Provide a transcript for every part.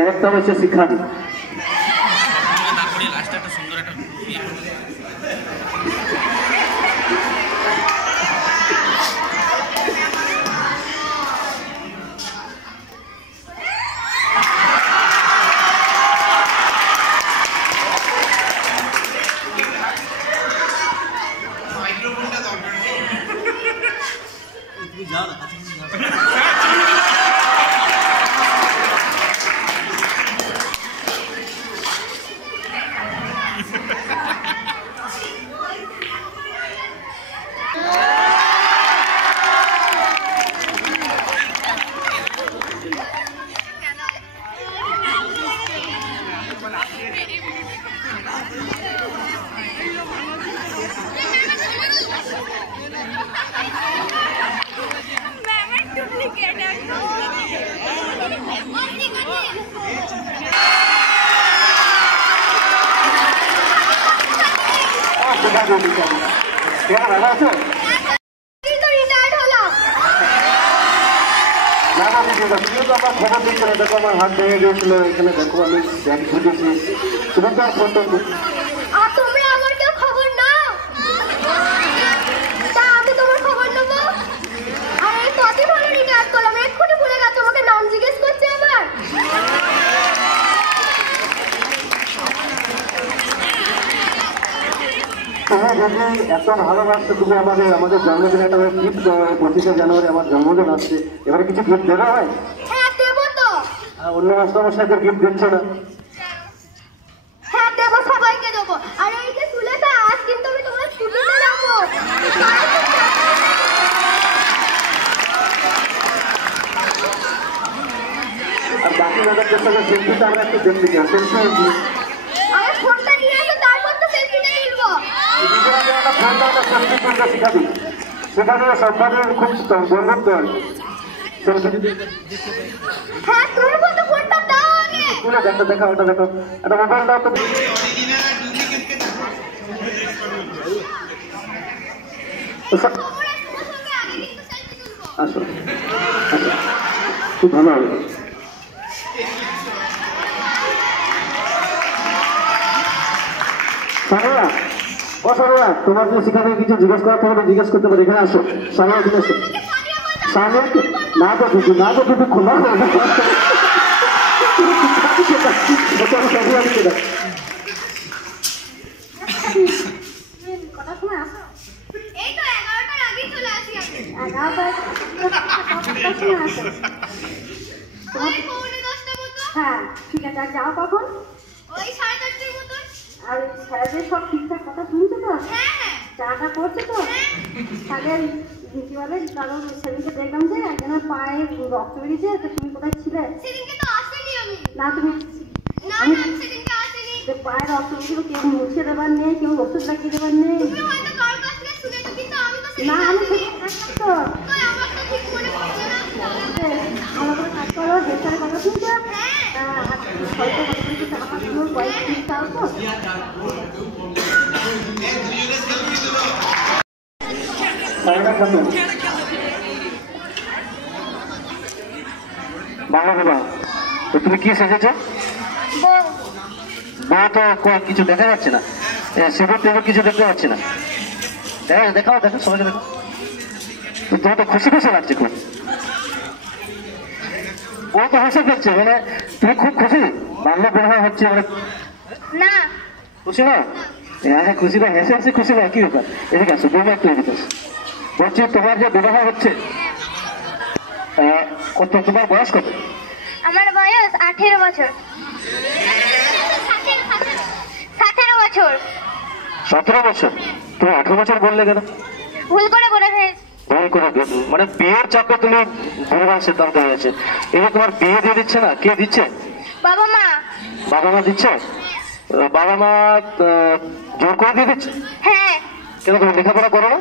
Character হচ্ছে শিখাবি। খবর দিচ্ছি না, দেখো আমার হাত ভেঙে গিয়েছিল, এখানে দেখো আমি ব্যাগ বুঝেছি, তুমি তো আর ফোন করবো। তুমি আমার কেউ খবর নাও, তা আমি তোমার খবর নেবো? আর এই কতদিন হলো রিটায়ার করলাম, এক্ষুনি ভুলে গেছো, তোমাকে নাম জিজ্ঞেস করছে আবার। তুমি যদি এত ভালোবাসছো, তুমি আমাদের জন্মদিন একটা গিফট দেওয়া হয়, 25শে জানুয়ারি আমার জন্মদিন আসছে, এবারে কিছু গিফট দেওয়া হয়? হ্যাঁ দেবো তো। অন্য মাস্টারমশাইদের গিফট দিচ্ছে না? হ্যাঁ দেবো, সবাইকে দেবো। আর এই যে সুলেখা, আজ কিন্তু আমি তোমার স্কুটিতে যাবো। আর বাকি দাদাদের সঙ্গে সেলফিটা আমরা একটু দেখতে চাই, সেলফি আমি ফোনটা নিয়ে আসো, তারপর তো সেলফিটা তুলবো। শিখাবি, সেখানে সম্মানের খুব বন্ধুত্ব হয়। হ্যাঁ তুলবো তো, ফোনটা দাও আগে। তুলে দেখো, দেখা ওটা দেখো, একটা মোবাইল দাও তো। আসো, খুব ভালো হবে। সামিয়া, ও সামিয়া, তোমার যে সেখানে কিছু জিজ্ঞেস করা থাকলে জিজ্ঞেস করতে পারি, এখানে আসো। সামিয়া এখানে আসো। সামিয়া না তো দিদি, না তো দিদি, খোলা হয়ে গেছে। এই তো 11টার আগেই চলে আসি আমি। 11টার ওই পৌনে 10টা মতো। হ্যাঁ ঠিক আছে, আর যাও কখন? ওই 4:30টার মতো। আর স্যারেদের সব ঠিকঠাক কথা শুনছো তো? হ্যাঁ হ্যাঁ। চাটা করছো তো? তাহলে কি বলে, কারণ সেদিনকে দেখলাম যে একজনের পায়ে রক্ত বেরিয়েছে, তো তুমি কোথায় ছিলে? সেদিনকে তো আসেনি আমি। না তুমি না সেদিনকে আসেনি। পায়ে রক্ত বেরিয়েছিল, কেউ মুছে দেবার নেই, কেউ ওষুধ লাগিয়ে দেবার নেই। তুমি হয়তো কারোর কাছ থেকে শুনেছো, কিন্তু আমি তো না আমি তো আমার তো ঠিক মনে পড়ছে না। আমার করে কাজ করো, হেডস্যারের কথা শুনছো? হয়তো আমার কোনো বয়স ঠিক চাও তো। বাংলা বিবাহ, তো তুমি কি সেজেছো? বউ তো কিছু দেখা যাচ্ছে না, সেবর টেবর কিছু দেখতে পাচ্ছি না। দেখাও দেখো, সবাইকে দেখো। তোমার তো খুশি খুশি লাগছে খুব, ও তো হেসে ফেলছে, মানে তুমি খুব খুশি বাংলা বিবাহ হচ্ছে, মানে না খুশি না? হ্যাঁ খুশি না, হেসে হেসে খুশি না, কি ব্যাপার? এদিকে আসো, বৌমা একটু এদিকে আসো। বলছি তোমার যে বিবাহ হচ্ছে, কত, তোমার বয়স কত? আমার বয়স 18 বছর। 17 বছর। 17 বছর? তুমি 18 বছর বললে কেন? ভুল করে বলে ফেলেছি। ভুল করে, মানে বিয়ের চাপে তুমি ভুলভাল সিদ্ধান্ত হয়েছে। এবার তোমার বিয়ে দিয়ে দিচ্ছে না, কে দিচ্ছে? বাবা মা। বাবা মা দিচ্ছে? বাবা মা জোর করে দিয়ে দিচ্ছে? হ্যাঁ। কেন, তুমি লেখাপড়া করো না?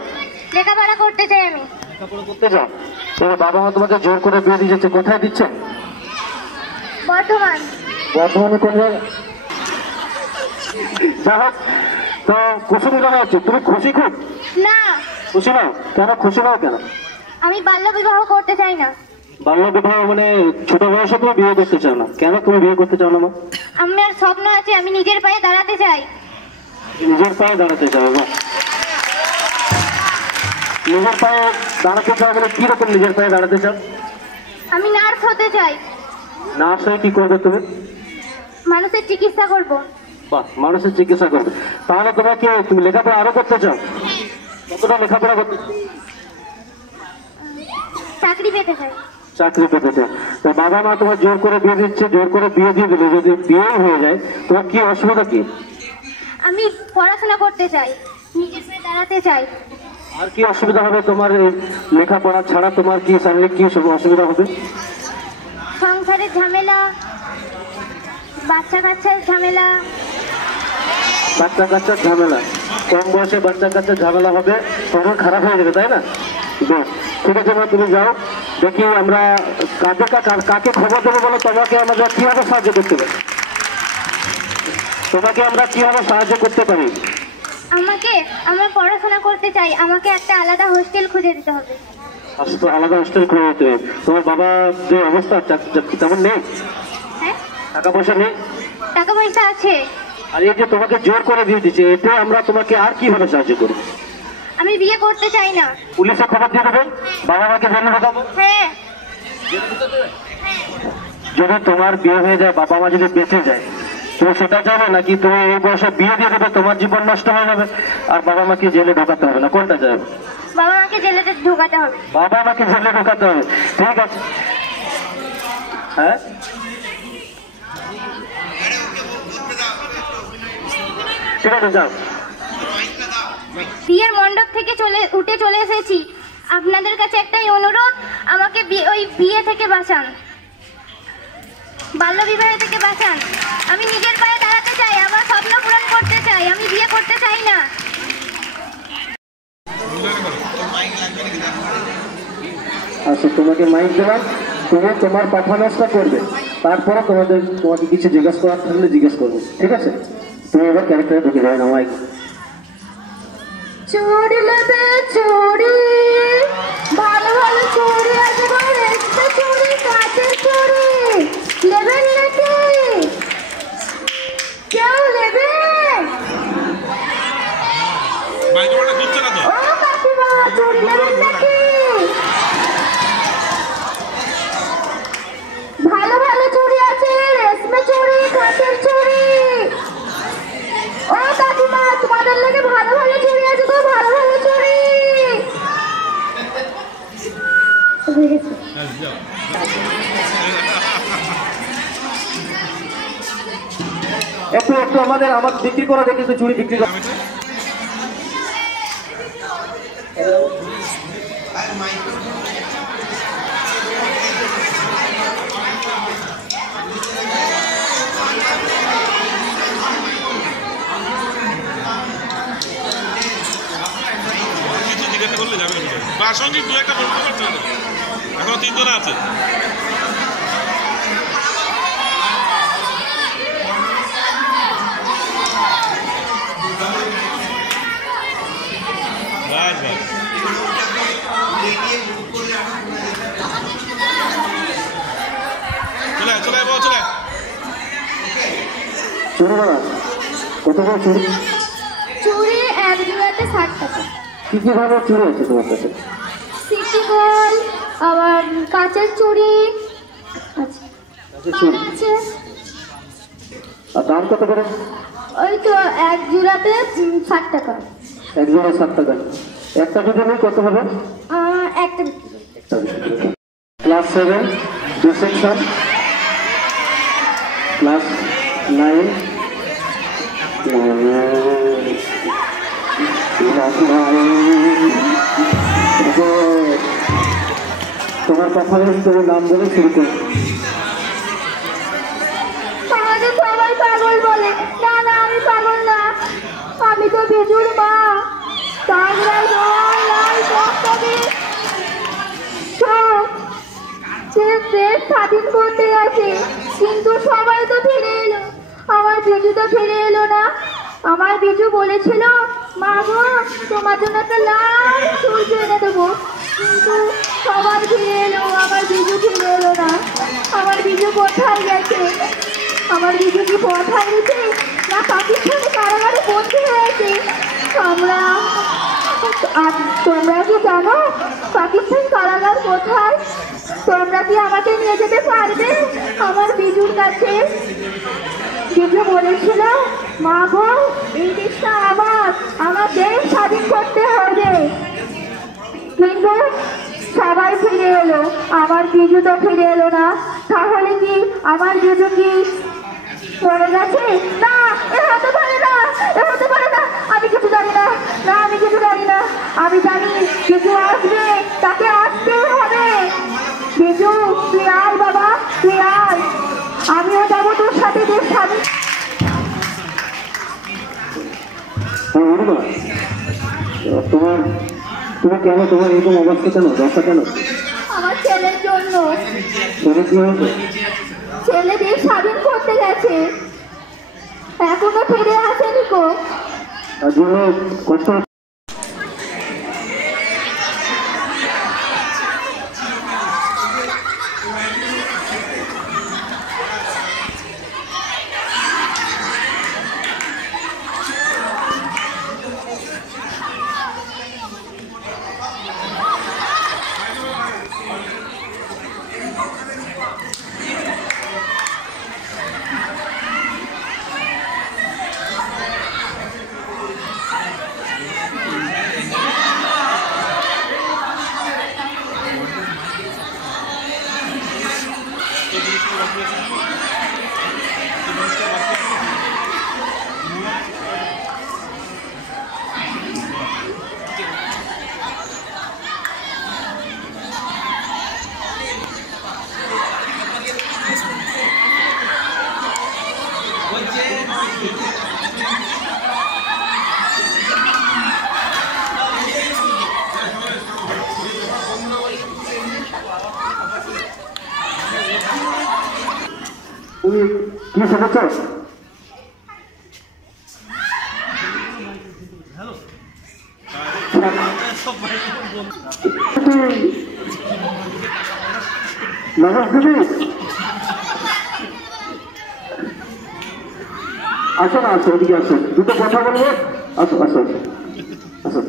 লেখাপড়া করতে চাই আমি। লেখাপড়া করতে চাও? তোমার বাবা মা তোমাকে জোর করে বিয়ে দিয়ে যাচ্ছে, কোথায় দিচ্ছে? বর্ধমান। বর্ধমানে কোন জায়গায়? যা হোক, তো কুসুম বিবাহ হচ্ছে, তুমি খুশি খুব? না খুশি নাও কেন? খুশি নাও কেন? আমি বাল্য বিবাহ করতে চাই না। বাল্য বিবাহ মানে ছোট বয়সে তুমি বিয়ে করতে চাও না, কেন তুমি বিয়ে করতে চাও না মা? আমার স্বপ্ন আছে, আমি নিজের পায়ে দাঁড়াতে চাই। নিজের পায়ে দাঁড়াতে চাও মা? নিজের পায়ে দাঁড়াতে চাও মানে কিরকম নিজের পায়ে দাঁড়াতে চাও? আমি নার্স হতে চাই। নার্স হয়ে কি করবে তুমি? মানুষের চিকিৎসা করব। বাহ, মানুষের চিকিৎসা করবে। তাহলে তুমি লেখাপড়া আরো করতে চাও? কতটা লেখাপড়া করতে? চাকরি পেতে চাই। চাকরি পেতে চাও। তো বাবা মা তোমার জোর করে বিয়ে দিচ্ছে, জোর করে বিয়ে দিয়ে দিলে যদি বিয়ে হয়ে যায় তোমার কি অসুবিধা কি? আমি পড়াশোনা করতে চাই, নিজের পায়ে দাঁড়াতে চাই। আর কি অসুবিধা হবে তোমার? এই লেখাপড়া ছাড়া তোমার কি শারীরিক কি সব অসুবিধা হবে? সংসারের ঝামেলা, বাচ্চা কাচ্চার ঝামেলা। বাচ্চা কাচ্চার ঝামেলা? কম বয়সে বাচ্চা কাচ্চার ঝামেলা হবে, তখন খারাপ হয়ে যাবে, তাই না? বেশ, ঠিক আছে মা, তুমি যাও। দেখি আমরা কাকে খবর দেবো বলো, তোমাকে আমরা কিভাবে সাহায্য করতে পারি? তোমাকে আমরা কিভাবে সাহায্য করতে পারি? আমার পড়াশোনা করতে চাই, আমাকে একটা আলাদা হোস্টেল খুঁজে দিতে হবে। আলাদা হোস্টেল খুঁজে দিতে হবে? তোমার বাবা যে অবস্থা তেমন নেই? হ্যাঁ, টাকা পয়সা নেই? টাকা পয়সা আছে। আর এই যে তোমাকে জোর করে দিয়ে দিচ্ছে, এতে আমরা তোমাকে আর কিভাবে সাহায্য করবো? আমি বিয়ে করতে চাই না। পুলিশে খবর দিয়ে দেবে, বাবা মাকে জেনে ঢোকাবো। হ্যাঁ। যদি তোমার বিয়ে হয়ে যায়, বাবা মা যদি বেঁচে যায়, তুমি সেটা চাইবে নাকি তুমি এই বয়সে বিয়ে দিয়ে দেবে, তোমার জীবন নষ্ট হয়ে যাবে আর বাবা মাকে জেলে ঢোকাতে হবে না? কোনটা চাইবে? বাবা মাকে জেলে ঢোকাতে হবে। বাবা মাকে জেলে ঢোকাতে হবে, ঠিক আছে। হ্যাঁ, ঠিক আছে, যাও। বিয়ের মণ্ডপ থেকে উঠে চলে এসেছি। আপনাদের কাছে একটাই অনুরোধ, আমাকে ওই বিয়ে থেকে বাঁচান, বাল্য বিবাহ থেকে বাঁচান। আমি নিজের পায়ে দাঁড়াতে চাই, আমার স্বপ্ন পূরণ করতে চাই, আমি বিয়ে করতে চাই না। আচ্ছা, তোমাকে মাইক দিলাম, তুমি তোমার পারফরমেন্সটা করবে, তারপরে তোমাকে কিছু জিজ্ঞেস করার থাকলে জিজ্ঞেস করবো, ঠিক আছে? তুমি এবার ক্যারেক্টারে ঢুকে যাবে না মাইক। চুড়ি নেবে চুড়ি, ভালো ভালো চুড়ি আছে, চুড়ি, কাচের চুড়ি নেবেন নাকি? কেউ নেবে? ও কাকিমা, চুড়ি নেবেন নাকি? ভালো ভালো চুড়ি আছে, রেশমি চুড়ি, কাচের চুড়ি। ও কাকিমা, তোমাদের লাগে ভালো ভালো চুড়ি আছে তো, ভালো ভালো চুড়ি। একটু একটু আমাদের বিক্রি করা দেখি, একটু চুড়ি বিক্রি করা। প্রাসঙ্গিক দু একটা বলতে পারছো না, এখনো 3 জন আছে। চলে চলে চুড়ি বলা কত বড় চুড়ি? চুড়ি এক জোড়াতে 60 টাকা। কি কি ধরনের চুড়ি আছে তোমার কাছে? সিটি গোল, আবার কাচের চুড়ি আছে, আছে। আর দাম কত করে? ওই তো এক জোড়াতে 60 টাকা। এক জোড়া 60 টাকা। একটা যদি নেই কত হবে? একটা ক্লাস 7 2 সেকশন, ক্লাস 9 তোমার কথা তুমি নাম বলে শুরু করো। আমাকে সবাই পাগল বলে। না না, আমি পাগল না, আমি তো বিজুর মা। দেশ স্বাধীন করতে গেছে, কিন্তু সবাই তো ফিরে এলো, আমার বিজু তো ফিরে এলো না। আমার বিজু বলেছিল, মা গো তোমার জন্য একটা লাল সূর্য এনে দেবো, কিন্তু সবাই ফিরে এলো, আমার বিজু ফিরে এলো না। আমার বিজু কোথায় গেছে? আমার বিজু কি পথ হারিয়েছে, না পাকিস্তানি কারাগারে বন্দী হয়েছে? তোমরা কি জানো পাকিস্তান কারাগার কোথায়? তোমরা কি আমাকে নিয়ে যেতে পারবে আমার বিজুর কাছে? বিজু বলেছিল, মা গো, এই দেশটা আমার দেশ স্বাধীন করতে হবে। কিন্তু সবাই ফিরে এলো, আমার বিজু তো ফিরে এলো না। তাহলে কি আমার বিজু কি মরে গেছে? না, এ হতে পারে না, এ হতে পারে না। আমি কিছু জানি না, না আমি কিছু জানি না। আমি জানি বিজু আসবে, তাকে আসতেই হবে। বিজু তুই আয় বাবা, তুই আয়, আমিও যাবো তোর সাথে দেশ স্বাধীন। তুমি কেন, তোমার এরকম অবস্থা কেন, দশা কেন? আমার ছেলের জন্য। ছেলে কি হয়েছে? ছেলে দেশ স্বাধীন করতে গেছে, এখনো ফিরে আসেনি গো। তার জন্য কষ্ট। তুমি কি শুনেছ? আসো না, আসো, ওদিকে আসো, দুটো কথা বলবো। আসো আসো আসো,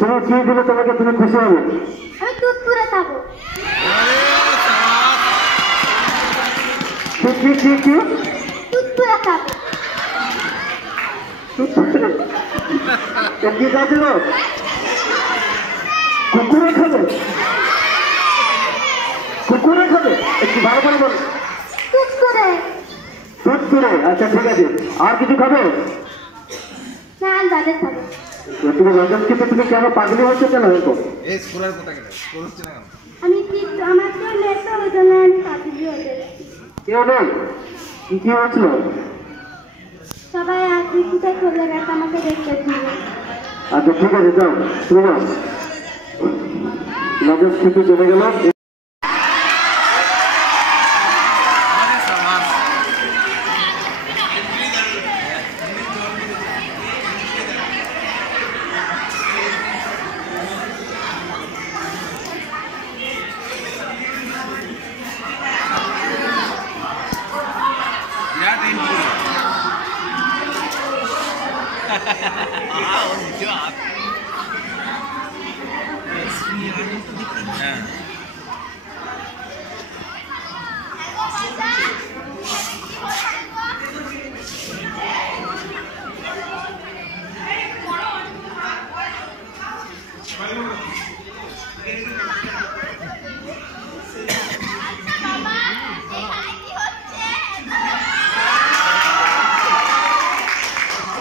তুমি কি দিলে তোমাকে, তুমি খুশি হবে? আমি দুধ পুরে খাবো। কি কি কি? দুধ পুরে খাবো। কি খাচ্ছিল? কুকুরে খাবে? কুকুরে খাবে? একটু ভালো করে বল। দুধ পুরে। দুধ পুরে, আচ্ছা ঠিক আছে। আর কিছু খাবে? না, আমি বাজার খাবো। তুমি রজত খেতে তুমি কেন পাগলি হচ্ছে কেন? আমি কি আমার তো নেট ওই জন্য আমি পাগলি হয়ে গেছি। কেউ নেই? কি হয়েছিল? সবাই আজকে কোথায় চলে গেছে আমাকে দেখতে ছিল। আচ্ছা ঠিক আছে, যাও তুমি যাও। রজত খেতে চলে গেল।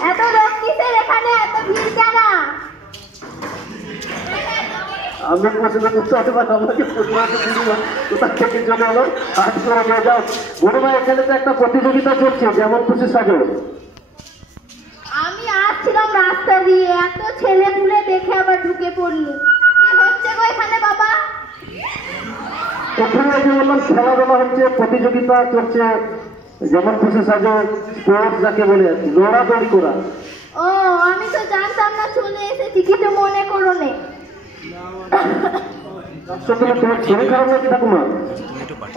এত লোক কিসের এখানে, এত ভিড় কেন? আমি পছন্দ করতে হতে পারি, আমাকে কোথা থেকে চলে এলো, আজ করে নিয়ে যাও। গুরুমা, এখানে তো একটা প্রতিযোগিতা চলছে, যেমন খুশি সাজো। আমি আসছিলাম রাস্তা দিয়ে, এত ছেলে পুলে দেখে আবার ঢুকে পড়লি। কি হচ্ছে গো এখানে বাবা? এখানে যে বললাম খেলাধুলা হচ্ছে, প্রতিযোগিতা চলছে, যেমন খুশি সাজো, স্পোর্টস যাকে বলে আর কি, দৌড়াদৌড়ি করা। ও আমি তো জানতাম না, চলে এসেছি, কিছু মনে করো নে। আসলে তোমার শরীর খারাপ নাকি ঠাকুমা?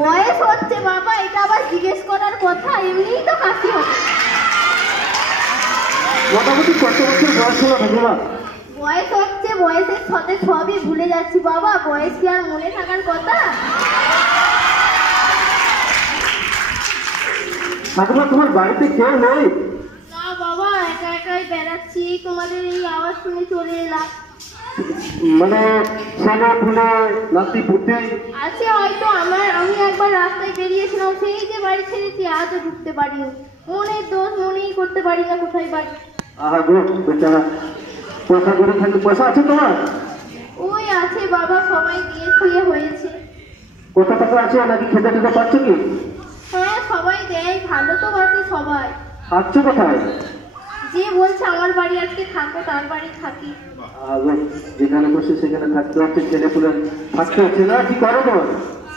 বয়স হচ্ছে বাবা, এটা আবার জিজ্ঞেস করার কথা? এমনিই তো কাশি হবে। মোটামুটি কত বছর বয়স হলো ঠাকুমা? বয়স হচ্ছে, বয়সের সাথে সবই ভুলে যাচ্ছি বাবা, বয়স কি আর মনে থাকার কথা? ঠাকুমা তোমার বাড়িতে কেউ নেই? না বাবা, একা একাই বেড়াচ্ছি, তোমাদের এই আওয়াজ শুনে চলে এলাম। মানে ছেলে পুলে নাতি পুতে? আছে হয়তো, আমি একবার রাস্তায় বেরিয়েছিলাম, সেই যে বাড়ি ছেড়েছি, আজও ঢুকতে পারিনি। মনের দোষ, মনেই করতে পারি না কোথায় বাড়ি। আহা গো বেচারা, পয়সা করে থাকলে। পয়সা আছে তোমার? ওই আছে বাবা, সবাই দিয়ে খুঁয়ে হয়েছে। কত টাকা আছে, নাকি খেতে টেতে পাচ্ছ কি? হ্যাঁ সবাই দেয়, ভালো তো বাসে সবাই। খাচ্ছ কোথায়? যে বলছে আমার বাড়ি আজকে থাকো, তার বাড়ি থাকি। আগো যেখানে বসে সেখানে থাকতে হচ্ছে, ছেলে পুলে থাকতে হচ্ছে না, কি করো তোমার?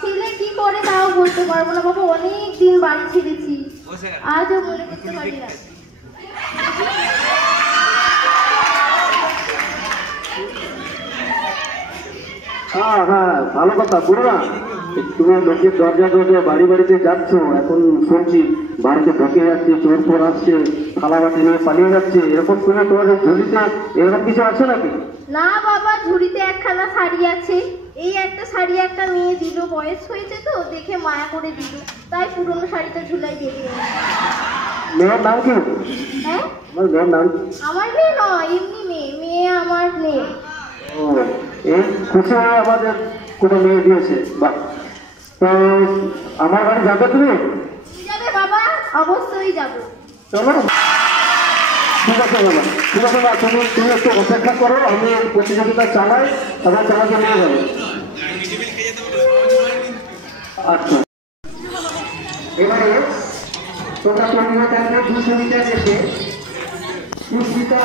ছেলে কি করে তাও বলতে পারবো না বাবা, অনেক দিন বাড়ি ছেড়েছি, আজও মনে করতে পারি না। হ্যাঁ হ্যাঁ, ভালো কথা। বুড়া তুমি লোকের দরজা দরজা বাড়ি বাড়িতে যাচ্ছ, এখন শুনছি বাড়িতে ঢুকে যাচ্ছে, চোর ফোর আসছে, থালা বাটি নিয়ে পালিয়ে যাচ্ছে, এরকম শুনে তোমার ঝুলিতে এরকম কিছু আছে নাকি? না বাবা, ঝুড়িতে একখানা শাড়ি আছে, এই একটা শাড়ি একটা মেয়ে দিল, বয়স হয়েছে তো দেখে মায়া করে দিল, তাই পুরনো শাড়িটা ঝুলাই দিয়ে দিল। মেয়ের নাম কি? হ্যাঁ আমার মেয়ের নাম? আমার মেয়ে নয়, এমনি মেয়ে, মেয়ে আমার মেয়ে। ও, এই খুশি হয়ে আমাদের কোনো মেয়ে দিয়েছে, বাহ। তো আমার বাড়ি যাবে তুমি? কি যাবে বাবা? অবশ্যই যাব। চলো, ঠিক আছে বাবা, ঠিক আছে না, তুমি একটু অপেক্ষা করো, আমি এই প্রতিযোগিতা চালাই, তারপর তোমাকে নিয়ে যাবো। আচ্ছা, এবারে তোমরা 200 মিটার যেতে সুস্মিতা